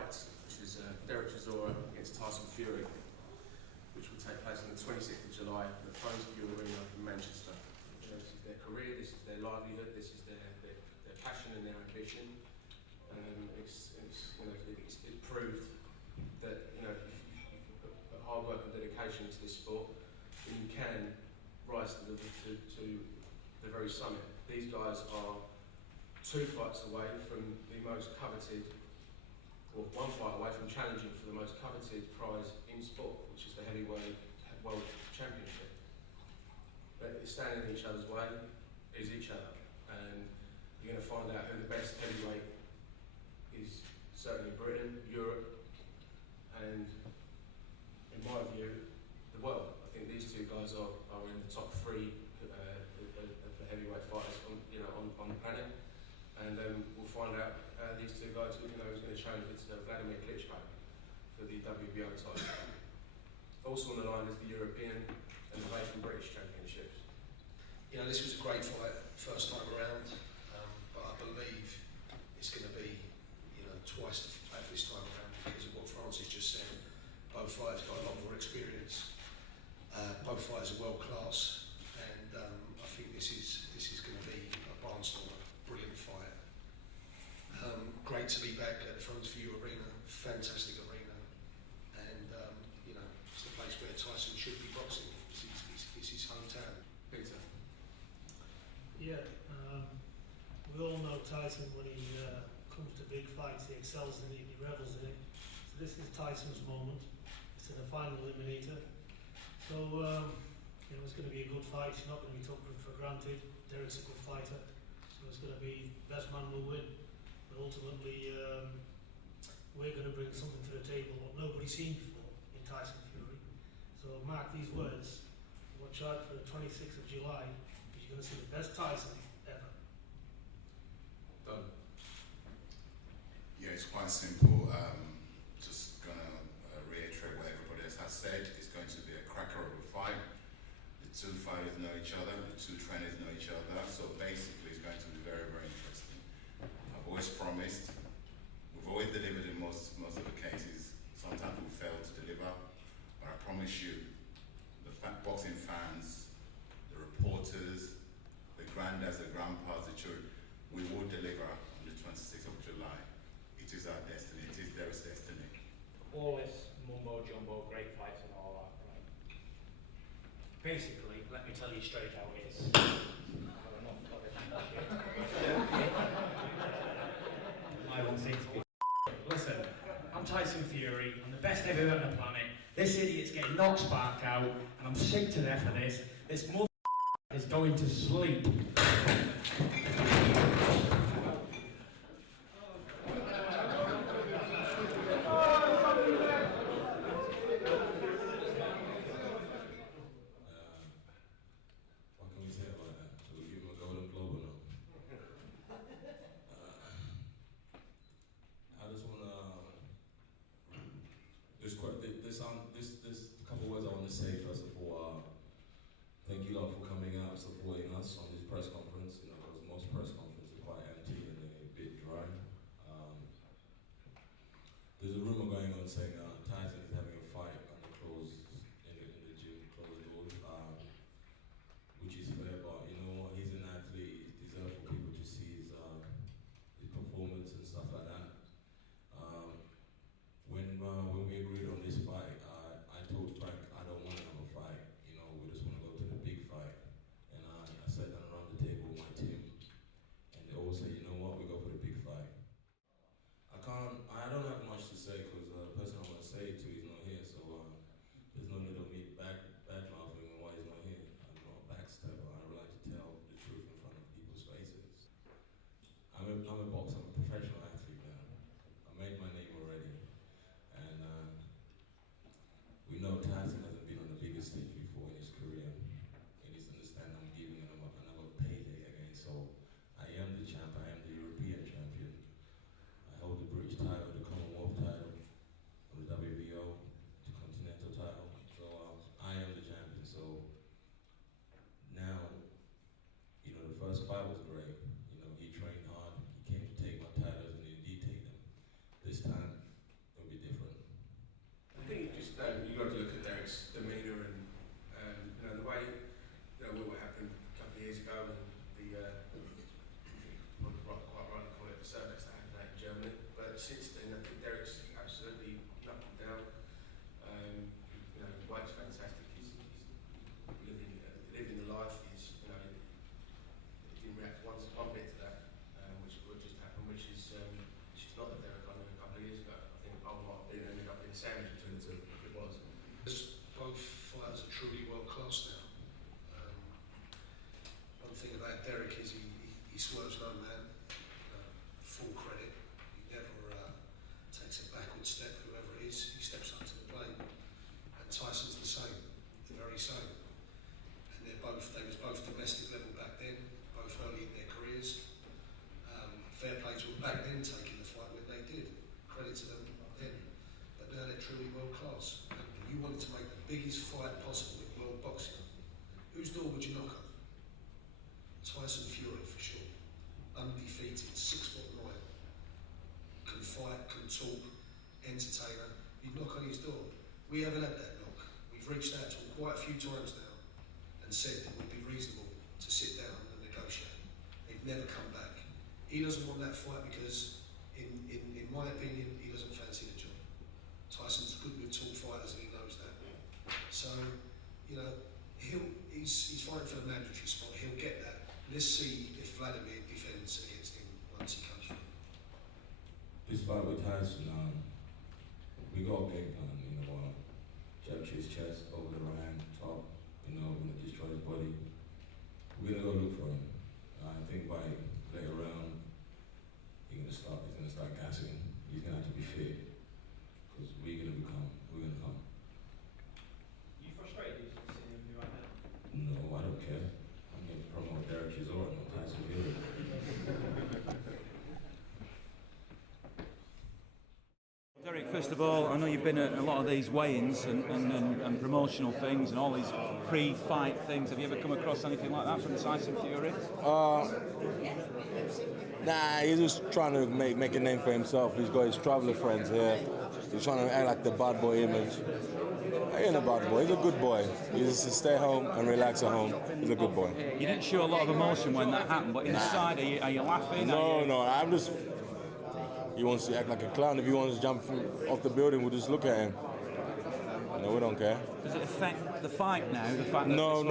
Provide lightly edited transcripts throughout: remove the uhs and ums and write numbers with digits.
fight, which is Dereck Chisora against Tyson Fury, which will take place on the 26th of July at the Tyson Fury Arena in Manchester. This is their career, this is their livelihood, this is their passion and their ambition. It's proved that put hard work and dedication into this sport, then you can rise to the very summit. These guys are 2 fights away from the most coveted, or 1 fight away from challenging for the most coveted prize in sport, which is the heavyweight world championship. But standing in each other's way is each other, and you're going to find out who the best heavyweight is. Certainly Britain, Europe, and in my view, the world. I think these 2 guys are in the top 3 of the heavyweight fighters on the planet. And we'll find out these 2 guys who's going to challenge Vladimir Klitschko for the WBO title. Also on the line is the European and the vacant British championships. This was a great fight first time around, but I believe it's going to be twice this time around because of what Francis just said. Both fighters got a lot more experience. Both fighters are world class, and I think this is going to be a barnstormer. Brilliant fight. Great to be back at the Tyson Fury Arena. Fantastic arena, and it's the place where Tyson should be boxing. It's his hometown. Peter. Yeah, we all know Tyson when he comes to big fights, he excels in it, he revels in it. So this is Tyson's moment. It's in the final eliminator. So it's going to be a good fight. It's not going to be taken for granted. Dereck's a good fighter, so it's going to be best man will win. But ultimately, we're going to bring something to the table what nobody's seen before in Tyson Fury. So mark these words. Watch out for the 26th of July, because you're going to see the best Tyson ever. Done. Yeah, it's quite simple. Just going to reiterate what everybody else has said. It's going to be a cracker of a fight. The 2 fighters know each other, the 2 trainers know each other, so basically it's going to be very, very interesting. I've always promised, we've always delivered in most of the cases. Sometimes we fail to deliver, but I promise you, the boxing fans, the reporters, the granddads, the grandpas, the children, we will deliver on the 26th of July. It is our destiny, it is Dereck's destiny. All this mumbo jumbo, great fights and all that, right? Basically, let me tell you straight how it is. I don't think to be. Listen, I'm Tyson Fury, I'm the best heavyweight on the planet. This idiot's getting knocked sparked out, and I'm sick to death of this. This mother is going to sleep. What can we say about that? Should we give him a golden globe or no? I just wanna this couple words I want to say. First of all, thank you lot for coming out, supporting us on this press conference. Because most press conferences are quite empty and they're a bit dry. There's a rumor going on saying Tyson is having a fight in the gym, closed doors, which is fair. But you know what? He's an athlete. He deserves for people to see his performance and stuff like that. When we agreed on this fight, I told Frank I don't want another fight. We just want to go to the big fight. And I sat down around the table with my team, and they all said, you know what, we go for the big fight. I don't have much to say because the person I want to sandwich between the two. It was. Both fighters are truly world class now. One thing about Dereck is he swerves no man. Full credit. He never takes a backward step, whoever it is. He steps up to the plate. And Tyson's the same, the very same. And they was both domestic level back then, both early in their careers. Fair play to them back then taking the fight when they did. Credit to them then. But now they're truly world class. And you wanted to make the biggest fight possible in world boxing. Whose door would you knock on? Tyson Fury for sure. Undefeated, 6'9". Can fight, can talk, entertainer. You'd knock on his door. We haven't had that knock. We've reached out to him quite a few times now and said it would be reasonable to sit down and negotiate. They've never come back. He doesn't want that fight because, in my opinion, he doesn't fancy the job. Tyson's good with tall fighters and he knows that. So, you know, he's fighting for the mandatory spot. He'll get that. Let's see if Vladimir defends against him once he comes through. This fight with Tyson, we got a game plan, you know, jab to his chest, over the right, top, you know, we're gonna destroy his body. We're gonna go look for him. I think by later round, he's gonna start gassing. He's gonna have to be fit, because we're gonna come. You frustrated seeing him right now? No, I don't care. I'm going to promote Dereck Chisora, not Tyson Fury. Dereck, first of all, I know you've been at a lot of these weigh-ins and promotional things and all these pre-fight things. Have you ever come across anything like that from Tyson Fury? Nah, he's just trying to make a name for himself. He's got his traveller friends here. He's trying to act like the bad boy image. He ain't a bad boy. He's a good boy. He just to stay home and relax at home. He's a good boy. You didn't show a lot of emotion when that happened, but inside, are you laughing? No, I'm just... He wants to act like a clown. If he wants to jump off the building, we'll just look at him. No, we don't care. Does it affect the fight now? The fact that No. It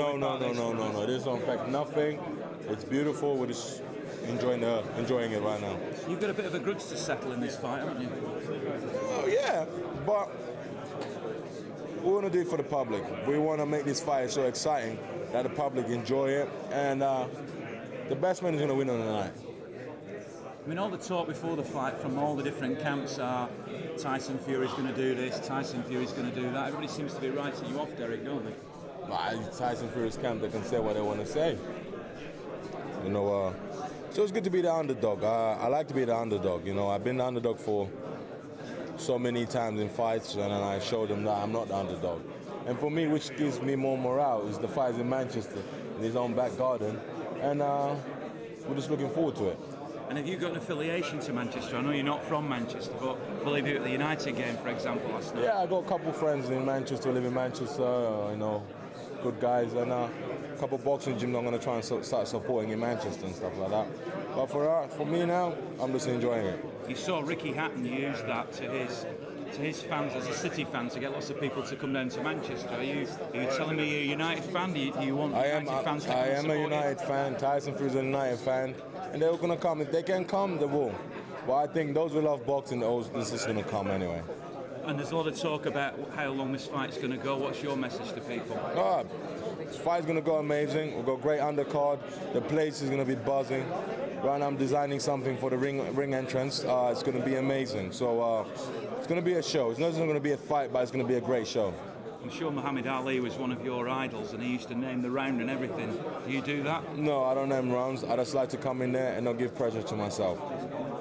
doesn't affect nothing. It's beautiful. We're just enjoying it right now. You've got a bit of a grudge to settle in this fight, haven't you? Well, yeah, but we want to do it for the public. We want to make this fight so exciting that the public enjoy it, and the best man is going to win on the night. I mean, all the talk before the fight from all the different camps are Tyson Fury's going to do this, Tyson Fury's going to do that. Everybody seems to be writing you off, Dereck, don't they? Tyson Fury's camp, they can say what they want to say. You know, so it's good to be the underdog. I like to be the underdog. You know, I've been the underdog for so many times in fights, and I showed them that I'm not the underdog. And for me, which gives me more morale, is the fights in Manchester, in his own back garden, and we're just looking forward to it. And have you got an affiliation to Manchester? I know you're not from Manchester, but I believe you were at the United game, for example, last night. Yeah, I got a couple of friends in Manchester, live in Manchester, you know, good guys, and a couple of boxing gyms I'm going to try and start supporting in Manchester and stuff like that. But for me now, I'm just enjoying it. You saw Ricky Hatton use that to his fans as a City fan to get lots of people to come down to Manchester. Are you telling me you're a United fan? Do you want United fans to come I am support a United fan. Tyson Fury's a United fan, and they're going to come. If they can come, they will. But I think those who love boxing, this is going to come anyway. And there's a lot of talk about how long this fight's going to go. What's your message to people? This fight's going to go amazing. We've got great undercard. The place is going to be buzzing. Right now I'm designing something for the ring entrance. It's going to be amazing. So it's going to be a show. It's not just going to be a fight, but it's going to be a great show. I'm sure Muhammad Ali was one of your idols and he used to name the round and everything. Do you do that? No, I don't name rounds. I just like to come in there and not give pressure to myself.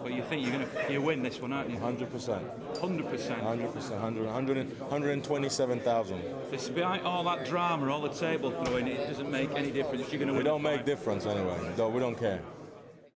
But you think you win this one, aren't you? 100%. 100%? 100%. 127,000. Despite all that drama, all the table throwing, it doesn't make any difference. You're going to win. It don't make difference anyway. No, we don't care.